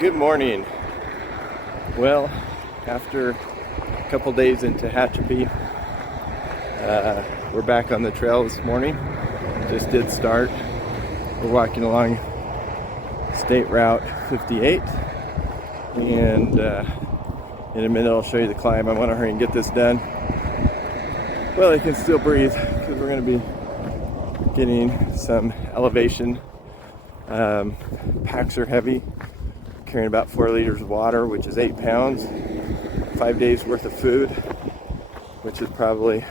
Good morning. Well, after a couple days in Tehachapi, we're back on the trail this morning. Just did start. We're walking along State Route 58, and in a minute I'll show you the climb. I want to hurry and get this done. Well, I can still breathe because we're going to be getting some elevation. Packs are heavy. Carrying about 4 liters of water, which is 8 pounds, 5 days worth of food, which is probably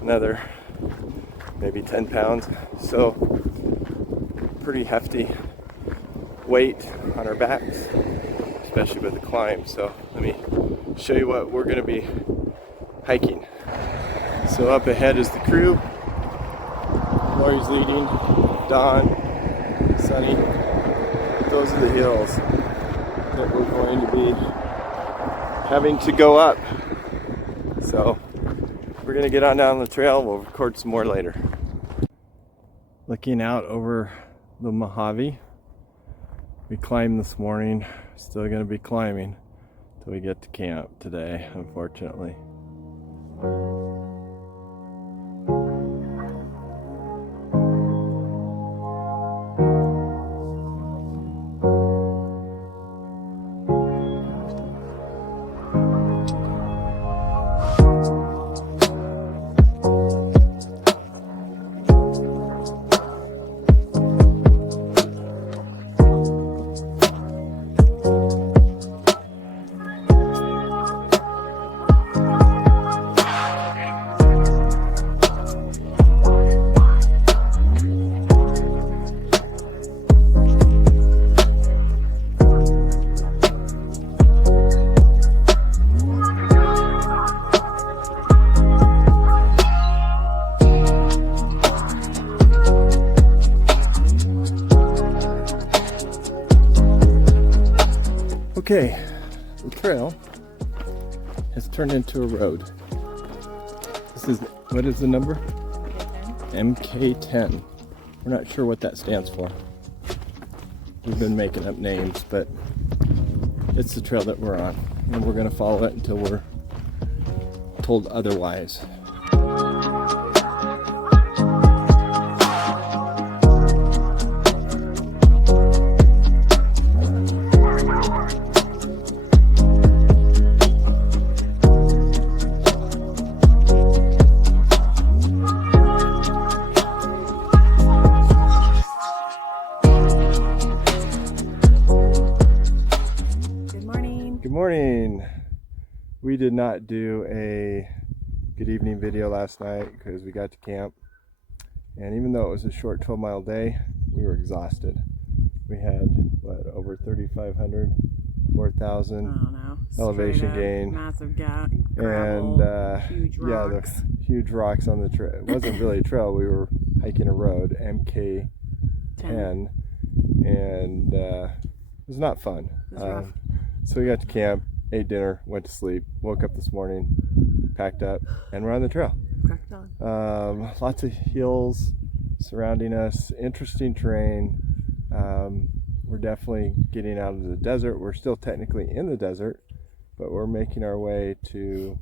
another maybe 10 pounds. So pretty hefty weight on our backs, especially with the climb. So let me show you what we're going to be hiking. So up ahead is the crew. Lori's leading, Don, Sunny. Those are the hills that we're going to be having to go up. So we're going to get on down the trail. We'll record some more later. Looking out over the Mojave. We climbed this morning. Still going to be climbing till we get to camp today, unfortunately. Okay, the trail has turned into a road. This is, what is the number? MK10. We're not sure what that stands for. We've been making up names, but it's the trail that we're on, and we're going to follow it until we're told otherwise. Good morning. We did not do a good evening video last night because we got to camp, and even though it was a short 12-mile day, we were exhausted. We had over 3,500, 4,000 elevation gain, massive gap, gravel, and huge rocks. Yeah, the huge rocks on the trail. It wasn't really a trail. We were hiking a road, MK10, and it was not fun. It was rough. So we got to camp, ate dinner, went to sleep, woke up this morning, packed up, and we're on the trail. Cracked on. Lots of hills surrounding us, interesting terrain. We're definitely getting out of the desert. We're still technically in the desert, but we're making our way to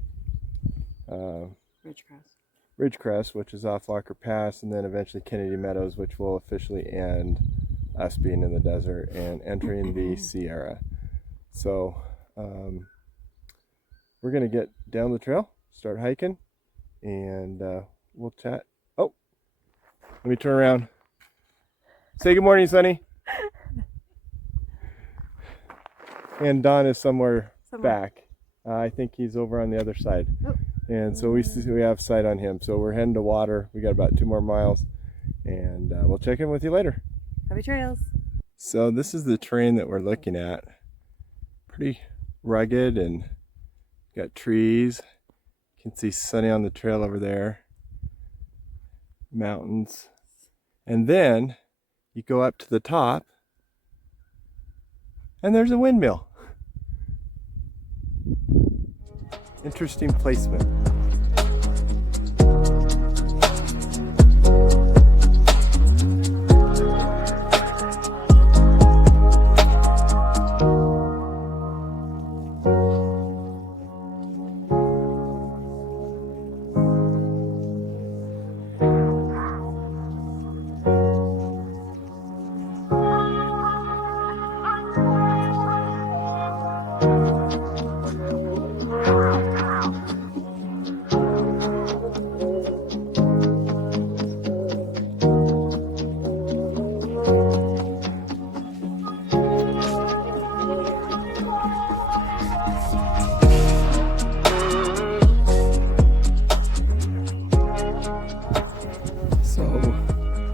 Ridgecrest, which is off Locker Pass, and then eventually Kennedy Meadows, which will officially end us being in the desert and entering the Sierra. So we're going to get down the trail, start hiking, and we'll chat. Oh, let me turn around. Say good morning, Sunny. And Don is somewhere back. I think he's over on the other side. Oh. And so we have sight on him. So we're heading to water. We got about 2 more miles, and we'll check in with you later. Happy trails. So this is the terrain that we're looking at. Pretty rugged, and got trees. You can see Sunny on the trail over there. Mountains. And then you go up to the top, and there's a windmill. Interesting placement.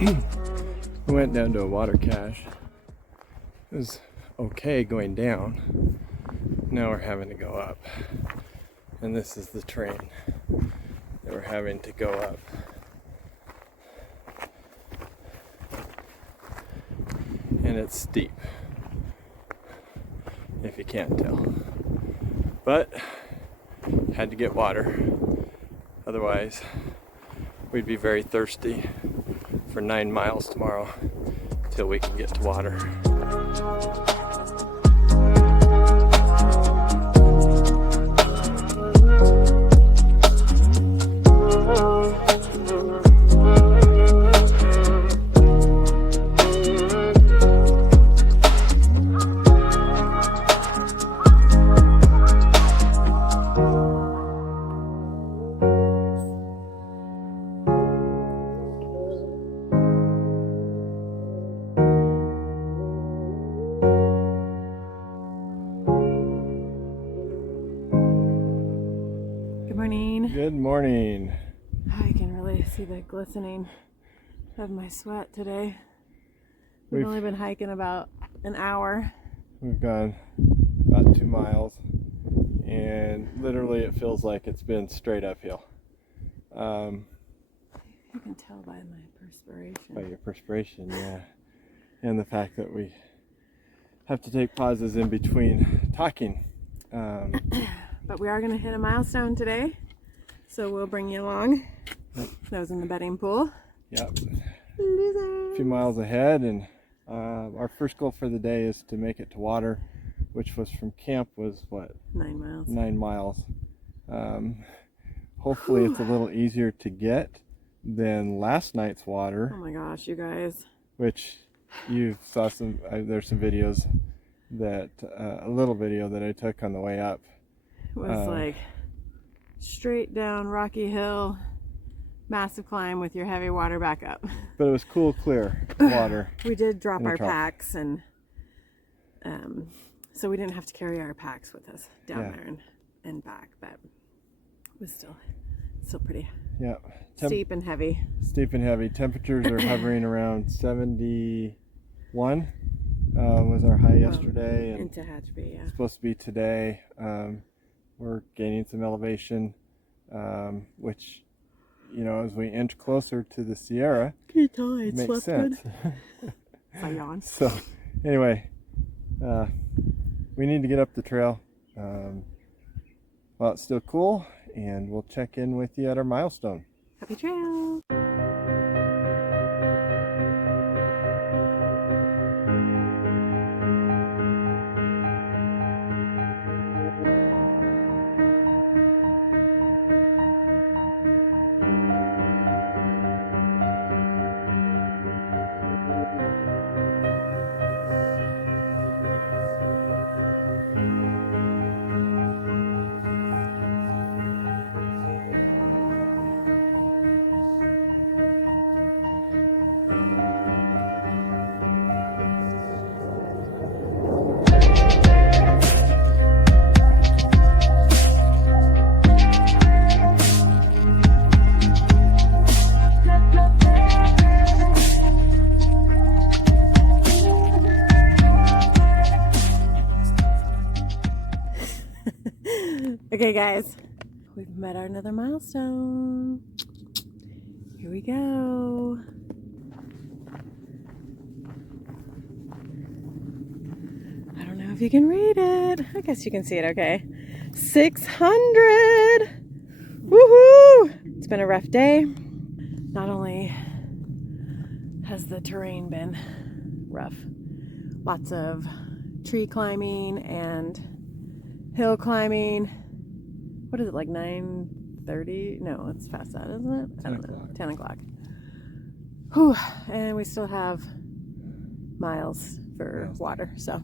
We went down to a water cache. It was okay going down. Now we're having to go up. And this is the terrain that we're having to go up. And it's steep, if you can't tell. But had to get water. Otherwise, we'd be very thirsty for 9 miles tomorrow till we can get to water. Good morning. I can really see the glistening of my sweat today. We've only been hiking about an hour. We've gone about 2 miles, and literally it feels like it's been straight uphill. You can tell by my perspiration. By your perspiration, yeah. And the fact that we have to take pauses in between talking. But we are going to hit a milestone today. So we'll bring you along. Those in the bedding pool. Yep. Losers. A few miles ahead, and our first goal for the day is to make it to water, which was from camp was what? 9 miles. 9 miles. Hopefully it's a little easier to get than last night's water. Oh my gosh, you guys. Which you saw some, there's some videos that, a little video that I took on the way up. It was like straight down rocky hill, massive climb with your heavy water back up. But it was cool, clear water. We did drop our trough. packs, and so we didn't have to carry our packs with us down there and back, but it was still pretty steep and heavy. Steep and heavy. Temperatures are hovering around 71 was our high yesterday. In Tehachapi, yeah. It's supposed to be today. We're gaining some elevation, which, you know, as we inch closer to the Sierra, it makes sense. I yawn. So, anyway, we need to get up the trail. Well, it's still cool, and we'll check in with you at our milestone. Happy trail! Okay guys, we've met our another milestone. Here we go. I don't know if you can read it. I guess you can see it okay. 600! Woohoo! It's been a rough day. Not only has the terrain been rough, lots of tree climbing and hill climbing. What is it, like 9:30? No, it's past that, isn't it? I don't know. 10 o'clock. Whew. And we still have miles for water. So,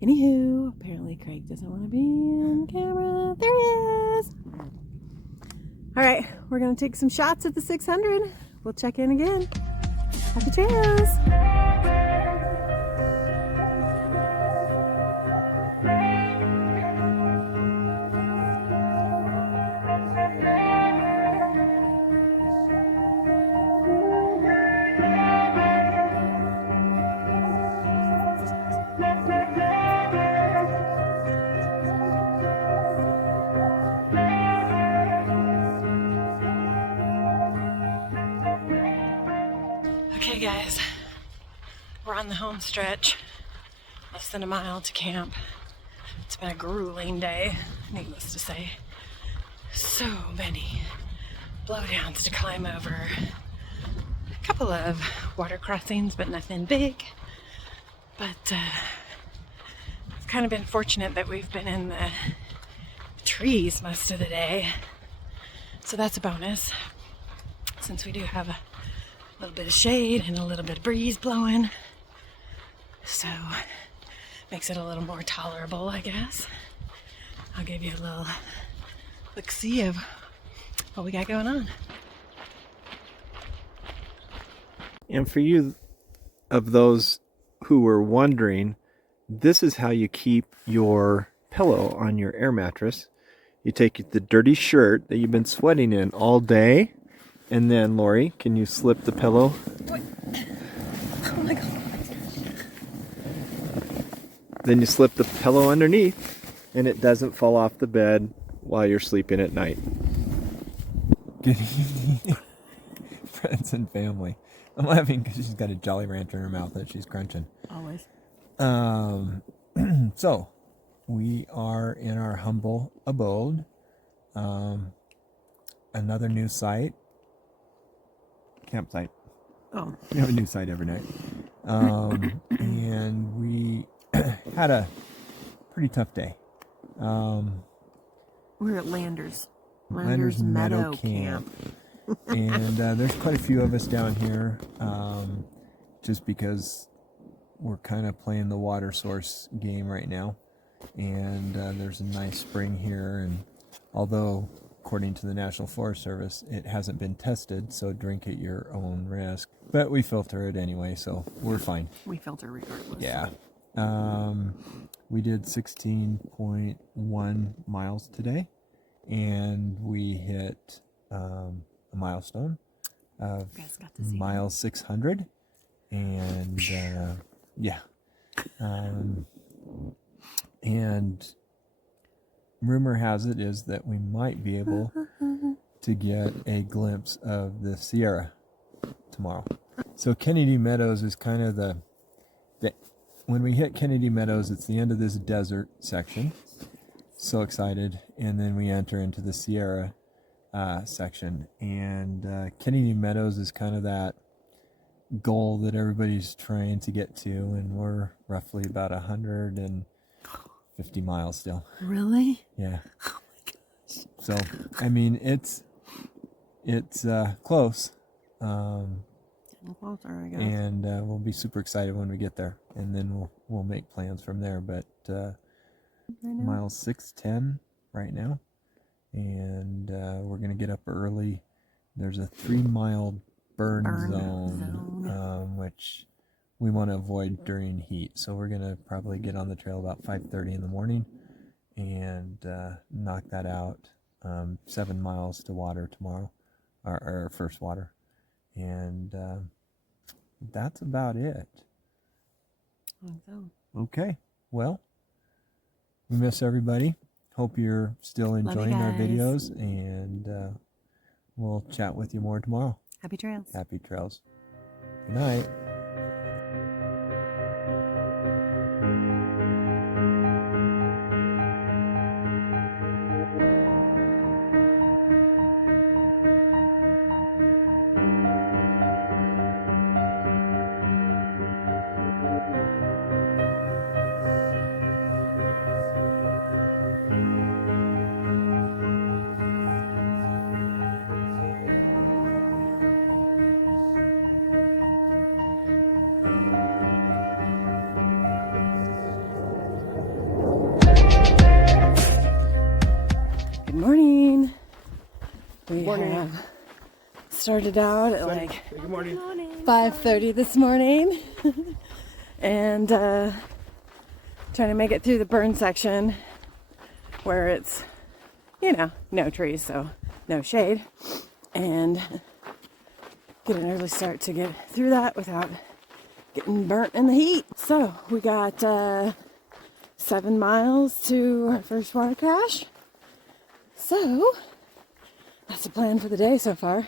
anywho, apparently Craig doesn't want to be on camera. There he is. All right, we're going to take some shots at the 600. We'll check in again. Happy trails. Okay guys, we're on the home stretch, less than a mile to camp. It's been a grueling day, needless to say. So many blowdowns to climb over. A couple of water crossings, but nothing big. But it's kind of been fortunate that we've been in the trees most of the day. So that's a bonus, since we do have a little bit of shade and a little bit of breeze blowing. So makes it a little more tolerable, I guess. I'll give you a little look-see of what we got going on. And for you, of those who were wondering, this is how you keep your pillow on your air mattress. You take the dirty shirt that you've been sweating in all day, and then, Lori, can you slip the pillow? Oh my God. Then you slip the pillow underneath, and it doesn't fall off the bed while you're sleeping at night. Good evening, friends and family. I'm laughing because she's got a Jolly Rancher in her mouth that she's crunching. Always. So, we are in our humble abode. Another new site. Campsite. Oh. We have a new site every night. And we had a pretty tough day. We're at Landers. Landers Meadow Camp. And there's quite a few of us down here, just because we're kind of playing the water source game right now. And there's a nice spring here, and although according to the National Forest Service it hasn't been tested, so drink at your own risk, but we filter it anyway, so we're fine. We filter regardless. Yeah. We did 16.1 miles today, and we hit a milestone of mile 600, and yeah. And rumor has it is that we might be able to get a glimpse of the Sierra tomorrow. So Kennedy Meadows is kind of the when we hit Kennedy Meadows, it's the end of this desert section. So excited. And then we enter into the Sierra section. And Kennedy Meadows is kind of that goal that everybody's trying to get to. And we're roughly about 150 miles still. Really? Yeah. Oh my gosh. So, I mean, it's close. Closer, I guess. And we'll be super excited when we get there, and then we'll make plans from there. But mile 610 right now, and we're gonna get up early. There's a 3-mile burn zone. Which we want to avoid during heat. So we're gonna probably get on the trail about 5:30 in the morning and knock that out. 7 miles to water tomorrow, our first water. And that's about it. Okay. Well, we miss everybody. Hope you're still enjoying our videos, and we'll chat with you more tomorrow. Happy trails. Happy trails. Good night. Good morning. We have started out at like 5:30 this morning and trying to make it through the burn section where it's, no trees, so no shade, and get an early start to get through that without getting burnt in the heat. So we got 7 miles to our first water cache. So that's the plan for the day so far.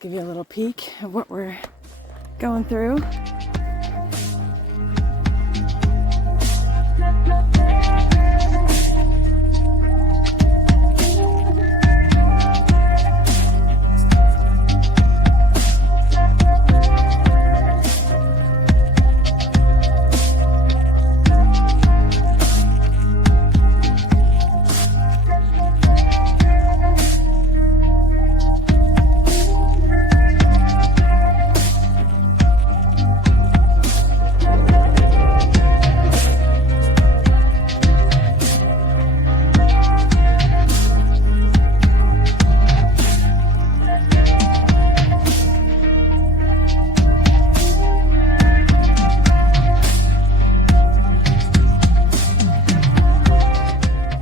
give you a little peek of what we're going through.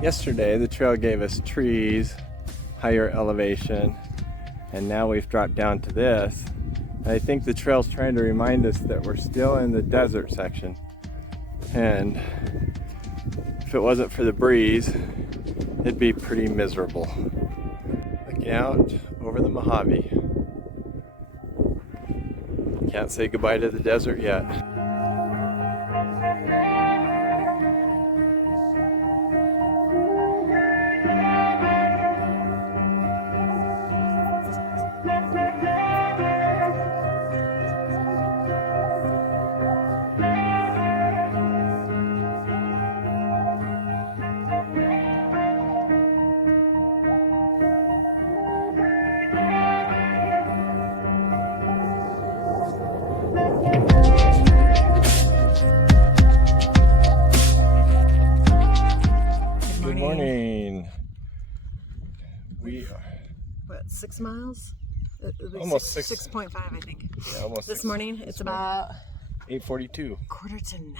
Yesterday, the trail gave us trees, higher elevation, and now we've dropped down to this. And I think the trail's trying to remind us that we're still in the desert section. And if it wasn't for the breeze, it'd be pretty miserable. Looking out over the Mojave. Can't say goodbye to the desert yet. Good morning. We are What, 6 miles? Almost six. 6.5, I think. Yeah, almost This six. morning, it's about 8:42. 8:45.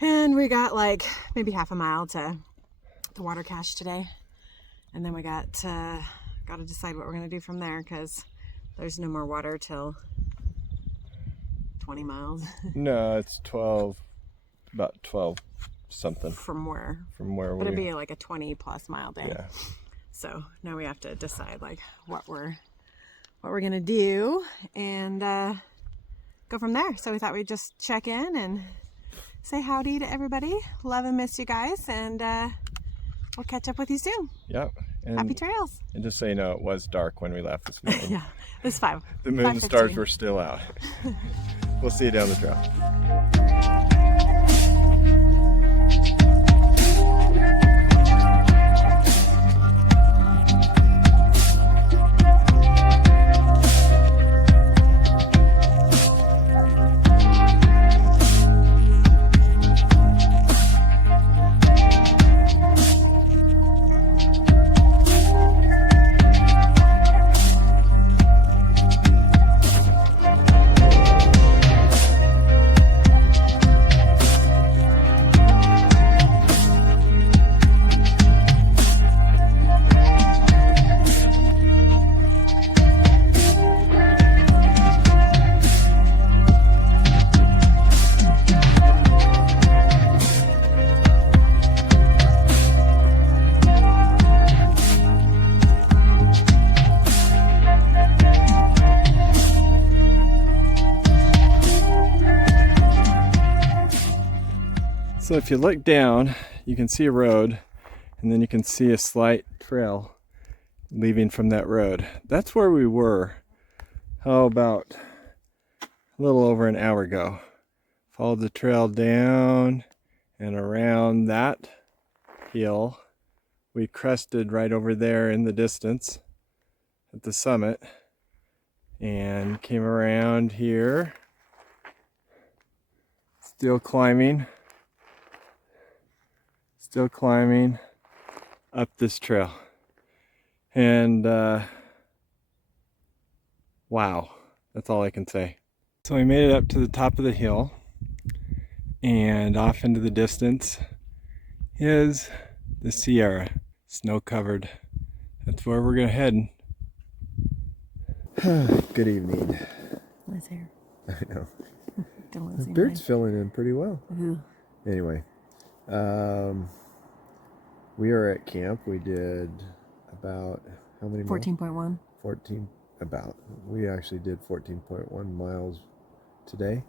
And we got like maybe half a mile to the water cache today. And then we got to decide what we're going to do from there, because there's no more water till 20 miles. No, it's 12, about 12 something From where? from where But it'd we. be like a 20+ mile day. Yeah. So now we have to decide like what we're gonna do and go from there. So we thought we'd just check in and say howdy to everybody. Love and miss you guys, and we'll catch up with you soon. Yep. And, Happy trails. and just so you know, it was dark when we left this morning. Yeah, it's 5. The moon and 5:15. stars were still out. We'll see you down the trail. So if you look down, you can see a road, and then you can see a slight trail leaving from that road. That's where we were, about a little over an hour ago. Followed the trail down and around that hill. We crested right over there in the distance at the summit and came around here. Still climbing up this trail. And wow, that's all I can say. So we made it up to the top of the hill, and off into the distance is the Sierra, snow covered. That's where we're gonna head. Good evening. Liz here. I know. Don't want to The see beard's filling in pretty well. mine. Anyway, we are at camp. We did about how many 14.1. 14, about. We actually did 14.1 miles today.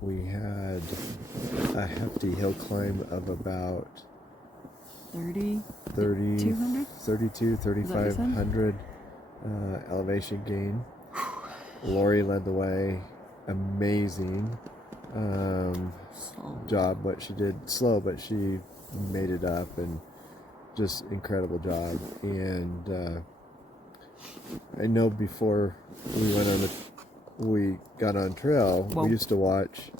We had a hefty hill climb of about 3,500 elevation gain. Lori led the way. Amazing job what she did. Slow, but she made it up, and just incredible job. And I know before we got on trail, we used to watch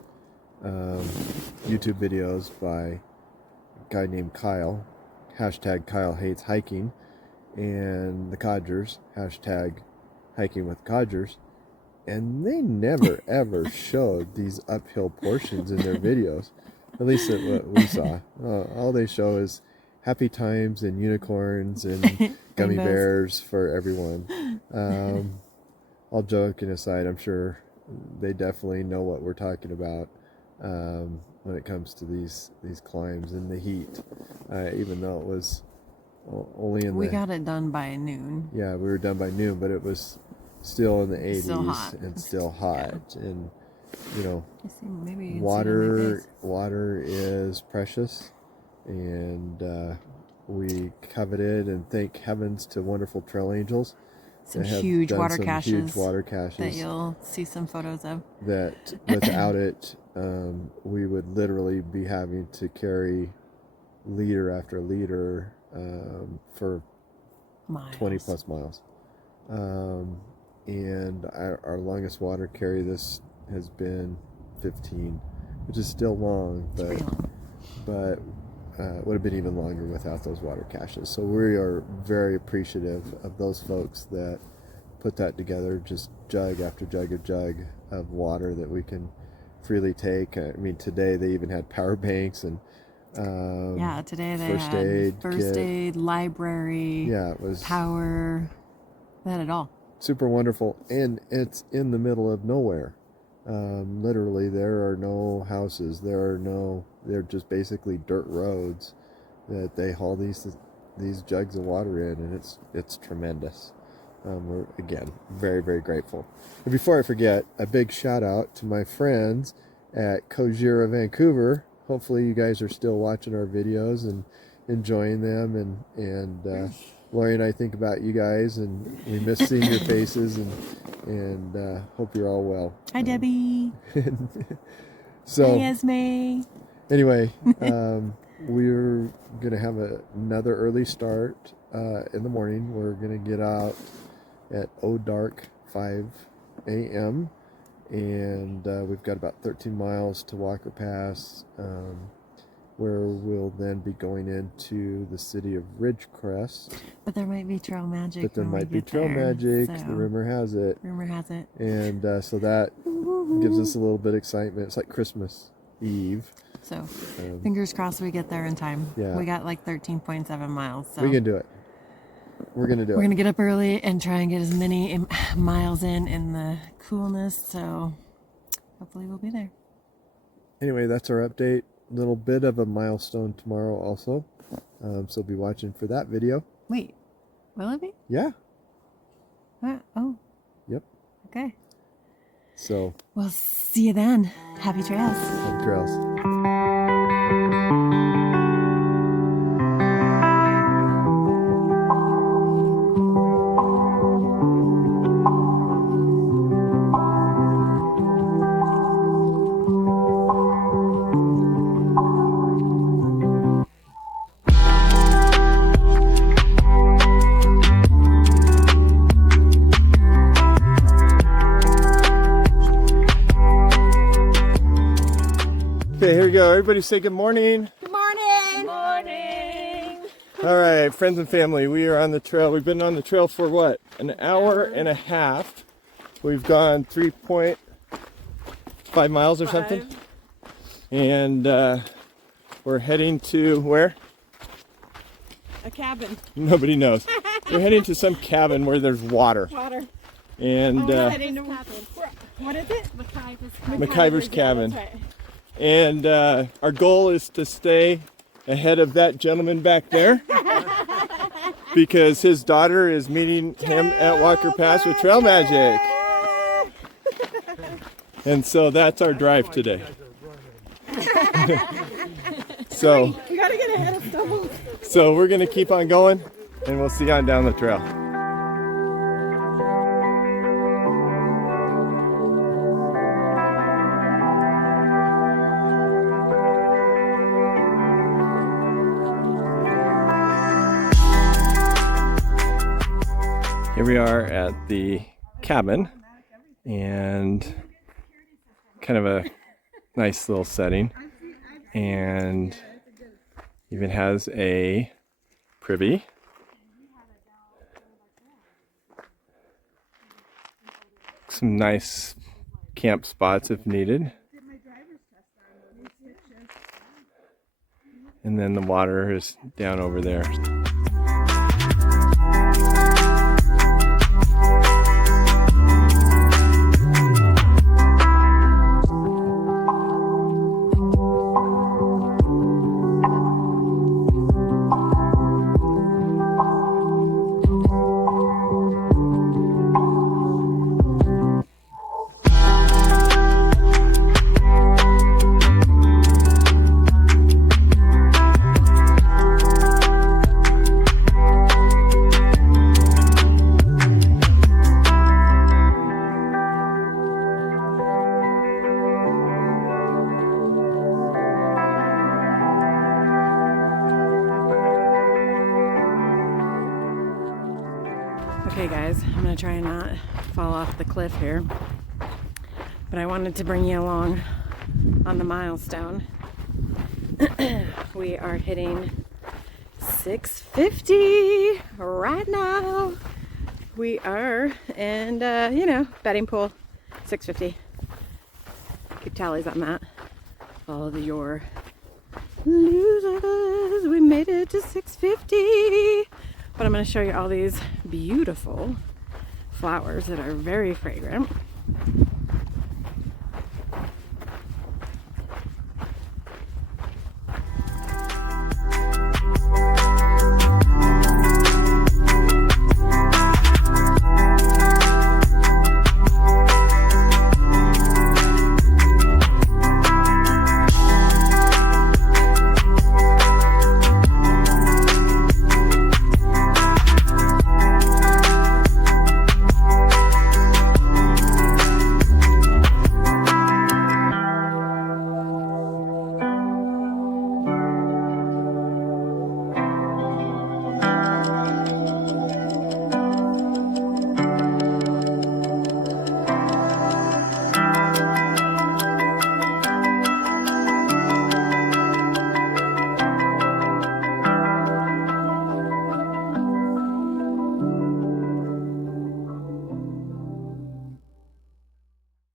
YouTube videos by a guy named Kyle, hashtag Kyle Hates Hiking, and the Codgers, hashtag Hiking with Codgers, and they never ever showed these uphill portions in their videos, at least at what we saw. All they show is happy times and unicorns and gummy bears for everyone. All joking aside, I'm sure they definitely know what we're talking about when it comes to these climbs and the heat. Even though it was only we got it done by noon. Yeah, we were done by noon, but it was still in the 80s still still hot. Yeah. And you know, maybe water is precious, and we coveted and thank heavens to wonderful trail angels. Some huge water caches that you'll see some photos of. That without it, we would literally be having to carry liter after liter for miles. 20 plus miles. And our longest water carry this has been 15, which is still long, but would have been even longer without those water caches. So we are very appreciative of those folks that put that together, just jug after jug of water that we can freely take. I mean, today they even had power banks and today they had first aid, library, it was power. They had it all. Super wonderful, and it's in the middle of nowhere. Literally, there are no houses. They're just basically dirt roads that they haul these jugs of water in, and it's tremendous. We're again very, very grateful. And before I forget, a big shout out to my friends at Kojira Vancouver. Hopefully, you guys are still watching our videos and enjoying them, and Lori and I think about you guys, and we miss seeing your faces, and hope you're all well. Hi, Debbie. So, hi, Esme. Anyway, we're going to have another early start in the morning. We're going to get out at dark 5 a.m., and we've got about 13 miles to Walker Pass, where we'll then be going into the city of Ridgecrest. But there might be trail magic. The rumor has it. And so that gives us a little bit of excitement. It's like Christmas Eve. So fingers crossed we get there in time. Yeah. We got like 13.7 miles. So we can do it. We're going to do it. We're going to get up early and try and get as many miles in the coolness. So hopefully we'll be there. Anyway, that's our update. Little bit of a milestone tomorrow also, so be watching for that video. Wait, will it be? Yeah. Oh. Yep. Okay. So we'll see you then. Happy trails. Happy trails. Okay, here we go. Everybody say good morning. Good morning. Good morning. All right, friends and family, we are on the trail. We've been on the trail for what? An hour and a half. We've gone 3.5 miles or something. And we're heading to where? A cabin. Nobody knows. We're heading to some cabin where there's water. And we're heading to what is it? McIver's cabin. That's right. And our goal is to stay ahead of that gentleman back there. because his daughter is meeting him at Walker Pass with Trail Magic. And so that's our drive today. So We gotta get ahead of Stubbles. So we're gonna keep on going, and we'll see you on down the trail. Here we are at the cabin, and kind of a nice little setting, and even has a privy. Some nice camp spots if needed. And then the water is down over there. Okay guys, I'm gonna try and not fall off the cliff here, but I wanted to bring you along on the milestone. We are hitting 650 right now. We are, and betting pool 650. Keep tallies on that. All of your losers, we made it to 650. But I'm going to show you all these beautiful flowers that are very fragrant.